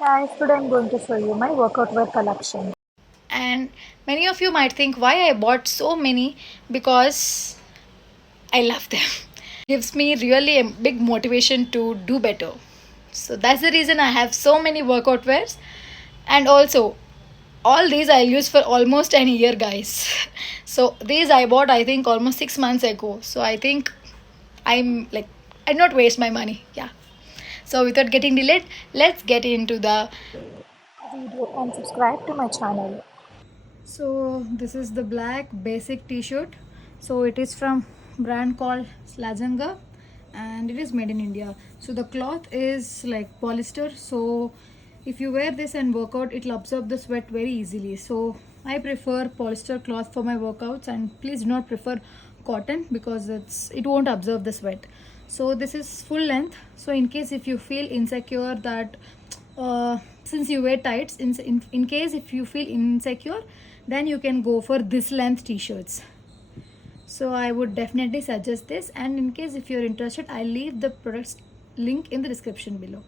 Guys, today I'm going to show you my workout wear collection. And many of you might think why I bought so many, because I love them. Gives me really a big motivation to do better. So that's the reason I have so many workout wears. And also, all these I'll use for almost an year, guys. So these I bought, I think, almost 6 months ago. So I think I'm like, I not waste my money. Yeah. So without getting delayed, let's get into the. Video and subscribe to my channel. So this is the black basic t-shirt. So it is from brand called Slazanga and it is made in India. So the cloth is like polyester. So if you wear this and work out, it will absorb the sweat very easily. So I prefer polyester cloth for my workouts, and please do not prefer cotton because it won't absorb the sweat. So this is full length. So in case if you feel insecure that since you wear tights, in case if you feel insecure, then you can go for this length t-shirts. So I would definitely suggest this, and in case if you're interested, I'll leave the products link in the description below.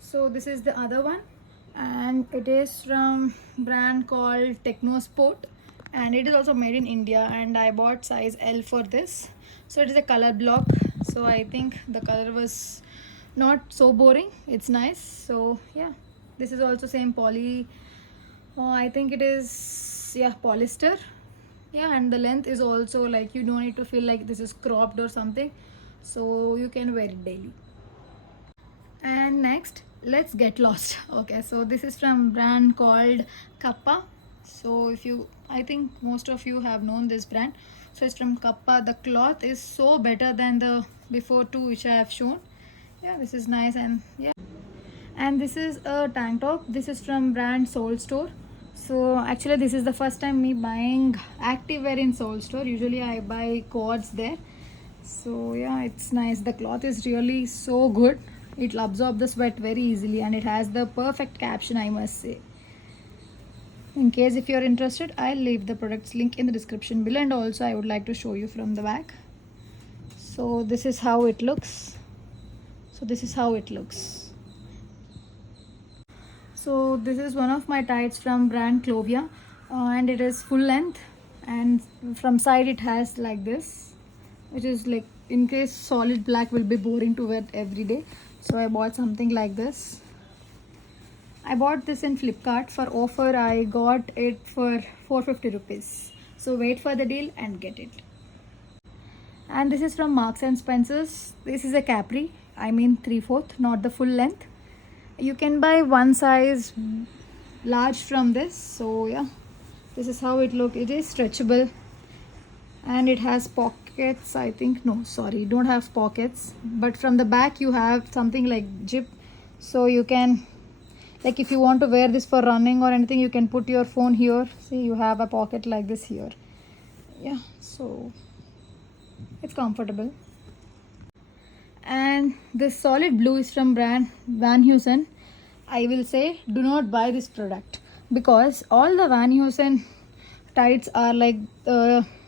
So this is the other one, and it is from brand called Technosport, and it is also made in India, and I bought size L for this. So it is a color block. So I think the color was not so boring, it's nice. So yeah, this is also same poly. I think it is, yeah, polyester. Yeah, and the length is also like, you don't need to feel like this is cropped or something, so you can wear it daily. And next, let's get lost. Okay, so this is from brand called Kappa. So if you, I think most of you have known this brand. So it's from Kappa. The cloth is so better than the before two which I have shown. Yeah, this is nice. And yeah, and this is a tank top. This is from brand Soul Store. So actually this is the first time me buying activewear in Soul Store. Usually I buy cords there. So yeah, it's nice. The cloth is really so good. It'll absorb the sweat very easily, and it has the perfect caption, I must say. In case if you're interested, I'll leave the products link in the description below, and also I would like to show you from the back. So this is how it looks. So this is how it looks. So this is one of my tights from brand Clovia, and it is full length, and from side it has like this, which is like, in case solid black will be boring to wear every day, so I bought something like this. I bought this in Flipkart for offer. I got it for 450 rupees. So wait for the deal and get it. And this is from Marks and Spencers. This is a capri. I mean 3/4, not the full length. You can buy one size large from this. So yeah, this is how it looks. It is stretchable and it has pockets. I think, no, sorry, don't have pockets. But from the back you have something like zip. So you can, like, if you want to wear this for running or anything, you can put your phone here. See, you have a pocket like this here. Yeah, so it's comfortable. And this solid blue is from brand Van Heusen. I will say do not buy this product, because all the Van Heusen tights are like,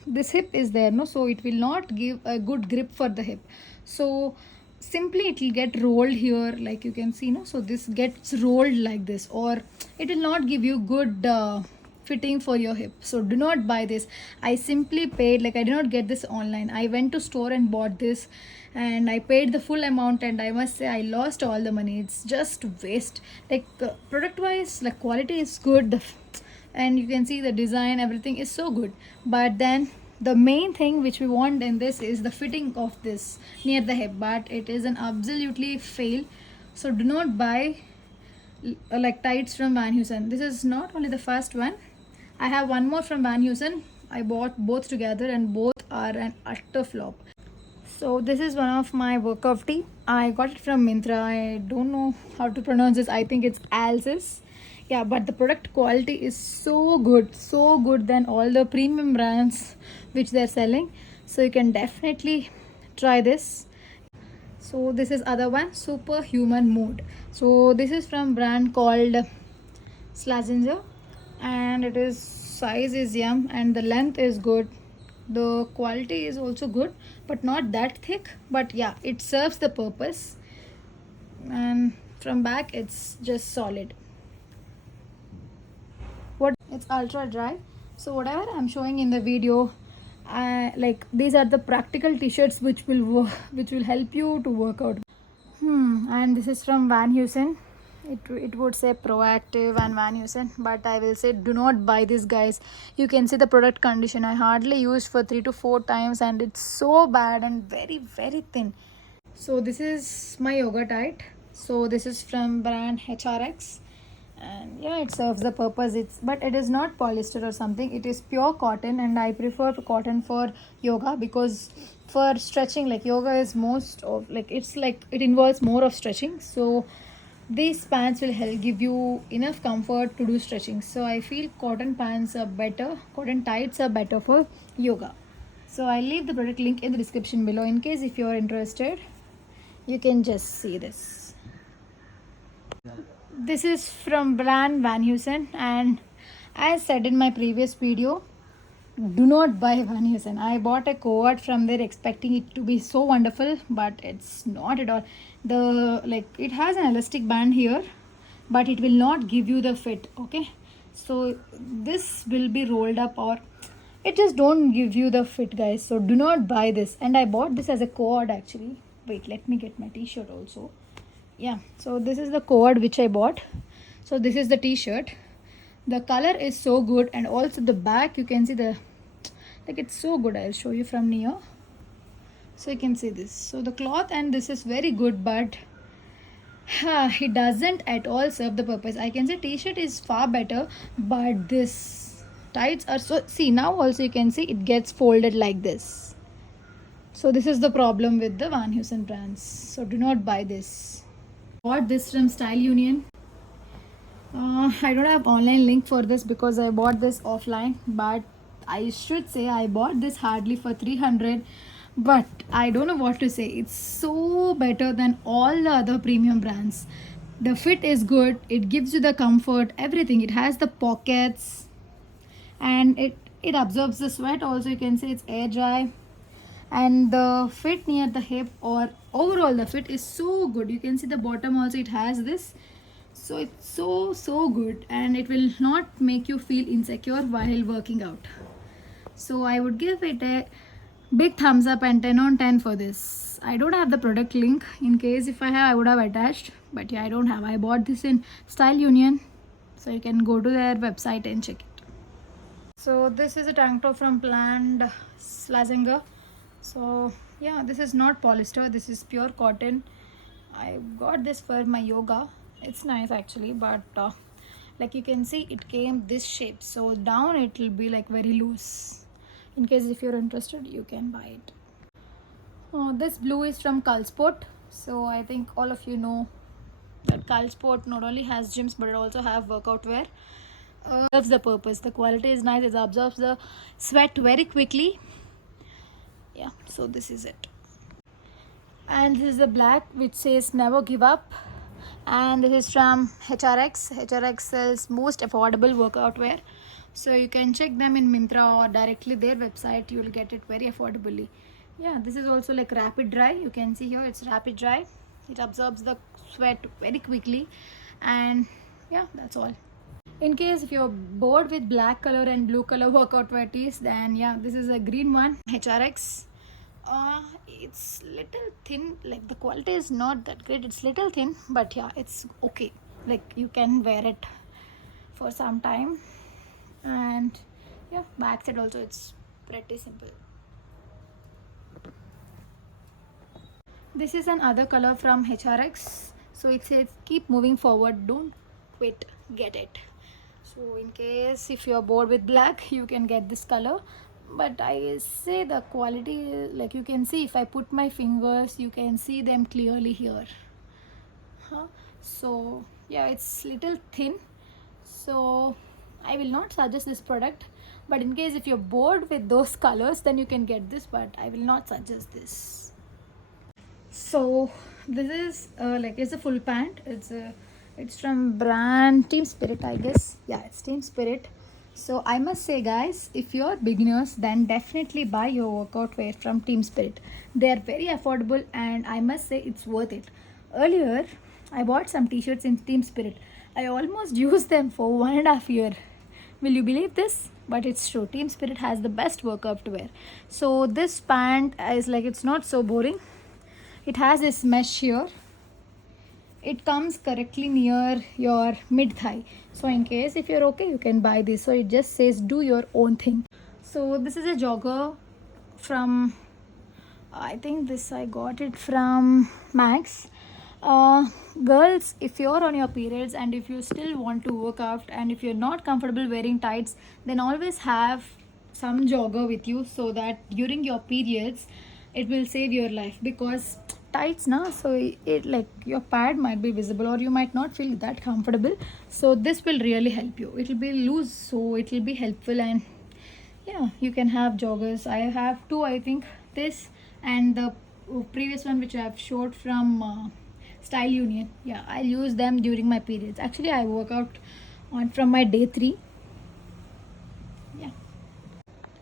this hip is there, no, so it will not give a good grip for the hip. So simply it will get rolled here, like you can see, no, so this gets rolled like this, or it will not give you good fitting for your hip. So do not buy this. I simply paid, like, I did not get this online, I went to store and bought this, and I paid the full amount, and I must say I lost all the money. It's just waste. Like, product wise, like, quality is good, and you can see the design, everything is so good, but then the main thing which we want in this is the fitting of this near the hip, but it is an absolutely fail. So do not buy like tights from Van Heusen. This is not only the first one. I have one more from Van Heusen. I bought both together and both are an utter flop. So this is one of my workout tee. I got it from Myntra. I don't know how to pronounce this. I think it's Alsis. Yeah, but the product quality is so good than all the premium brands which they're selling. So you can definitely try this. So this is other one, Superhuman Mode. So this is from brand called Slazenger, and it is, size is yum, and the length is good. The quality is also good, but not that thick, but yeah, it serves the purpose. And from back it's just solid. What it's ultra dry. So whatever I'm showing in the video, like these are the practical t-shirts which will which will help you to work out. And this is from Van Heusen. It would say proactive and Van Heusen, but I will say do not buy this, guys. You can see the product condition. I hardly used for 3 to 4 times and it's so bad and very very thin. So this is my yoga tight. So this is from brand HRX, and yeah, it serves the purpose. But it is not polyester or something. It is pure cotton, and I prefer cotton for yoga because for stretching, like yoga is most of like it's like it involves more of stretching. So these pants will help give you enough comfort to do stretching. So I feel cotton pants are better. Cotton tights are better for yoga. So I'll leave the product link in the description below in case if you are interested. You can just see this. This is from brand Van Heusen, and as said in my previous video, do not buy Van Heusen. I bought a coat from there expecting it to be so wonderful, but it's not at all. The like it has an elastic band here, but it will not give you the fit. Okay, so this will be rolled up or it just don't give you the fit, guys. So do not buy this. And I bought this as a cord actually. Wait, let me get my t-shirt also. Yeah, so this is the cord which I bought. So this is the t-shirt. The color is so good, and also the back you can see the like it's so good. I'll show you from near. So you can see this. So the cloth and this is very good, but it doesn't at all serve the purpose. I can say t-shirt is far better, but this tights are so, see now also you can see it gets folded like this. So this is the problem with the Van Heusen brands. So do not buy this. Bought this from Style Union. I don't have online link for this because I bought this offline, but I should say I bought this hardly for 300, but I don't know what to say. It's so better than all the other premium brands. The fit is good, it gives you the comfort, everything. It has the pockets, and it absorbs the sweat also. You can say it's air dry, and the fit near the hip or overall the fit is so good. You can see the bottom also, it has this. So it's so good, and it will not make you feel insecure while working out. So I would give it a big thumbs up and 10 on 10 for this. I don't have the product link. In case if I have, I would have attached, but yeah, I don't have. I bought this in Style Union, so you can go to their website and check it. So this is a tank top from brand Slazenger. So yeah, this is not polyester, this is pure cotton. I got this for my yoga. It's nice actually, but like you can see it came this shape, so down it will be like very loose. In case if you're interested, you can buy it. This blue is from Calsport. So I think all of you know that Calsport not only has gyms but it also have workout wear. Serves the purpose. The quality is nice. It absorbs the sweat very quickly. Yeah, so this is it. And this is the black which says never give up, and this is from HRX. HRX sells most affordable workout wear, so you can check them in Myntra or directly their website. You will get it very affordably. Yeah, this is also like rapid dry. You can see here it's rapid dry. It absorbs the sweat very quickly, and yeah, that's all. In case if you're bored with black color and blue color workout wear tees, then yeah, this is a green one, HRX. It's little thin, like the quality is not that great. It's little thin, but yeah, it's okay. Like you can wear it for some time, and yeah, backside also it's pretty simple. This is another color from HRX. So it says keep moving forward, don't quit, get it. So in case if you're bored with black, you can get this color. But I say the quality, like you can see if I put my fingers, you can see them clearly here. So yeah, it's little thin, so I will not suggest this product. But in case if you're bored with those colors, then you can get this, but I will not suggest this. So this is like it's a full pant. It's from brand Team Spirit, I guess. Yeah, it's Team Spirit. So I must say, guys, if you're beginners, then definitely buy your workout wear from Team Spirit. They are very affordable, and I must say it's worth it. Earlier I bought some t-shirts in Team Spirit. I almost used them for 1.5 years. Will you believe this? But it's true. Team Spirit has the best workout wear. So this pant is like, it's not so boring. It has this mesh here. It comes correctly near your mid thigh. So in case if you're okay, you can buy this. So it just says do your own thing. So this is a jogger from, I think this I got it from Max. Girls, if you're on your periods and if you still want to work out and if you're not comfortable wearing tights, then always have some jogger with you so that during your periods it will save your life. Because tights na, so it like your pad might be visible or you might not feel that comfortable. So this will really help you. It will be loose, so it will be helpful. And yeah, you can have joggers. I have two, I think, this and the previous one which I have showed from Style Union. Yeah, I'll use them during my periods. Actually, I work out on from my day 3. Yeah,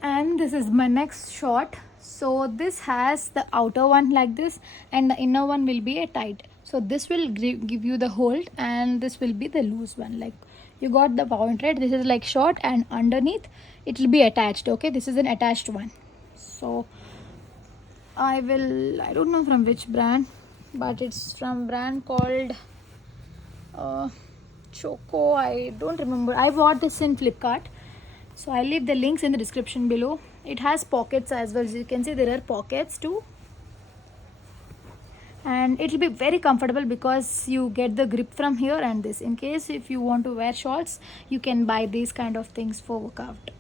and this is my next short. So this has the outer one like this and the inner one will be a tight. So this will give you the hold and this will be the loose one. Like you got the point, right? This is like short and underneath it will be attached. Okay, this is an attached one. So I don't know from which brand, but it's from brand called Choco. I don't remember. I bought this in Flipkart. So I'll leave the links in the description below. It has pockets as well. As you can see, there are pockets too. And it will be very comfortable because you get the grip from here and this. In case if you want to wear shorts, you can buy these kind of things for workout.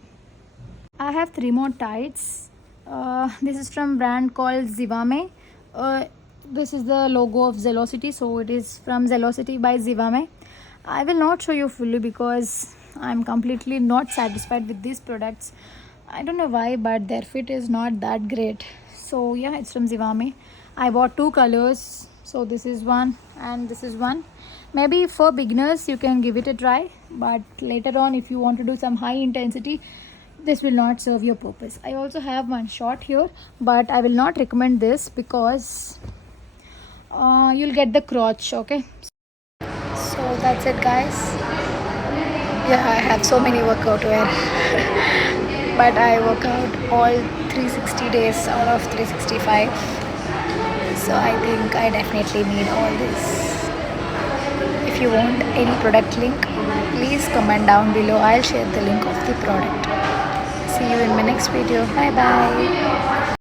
I have 3 more tights. This is from brand called Zivame. This is the logo of Zelocity, so it is from Zelocity by Zivame. I will not show you fully because I'm completely not satisfied with these products. I don't know why, but their fit is not that great. So yeah, it's from Zivame. I bought 2 colors. So this is one and this is one. Maybe for beginners you can give it a try, but later on if you want to do some high intensity, this will not serve your purpose. I also have one short here, but I will not recommend this because you'll get the crotch. Okay, so that's it guys. Yeah, I have so many workout wear but I work out all 360 days out of 365, so I think I definitely need all this. If you want any product link, please comment down below. I'll share the link of the product. See you in my next video. Bye bye.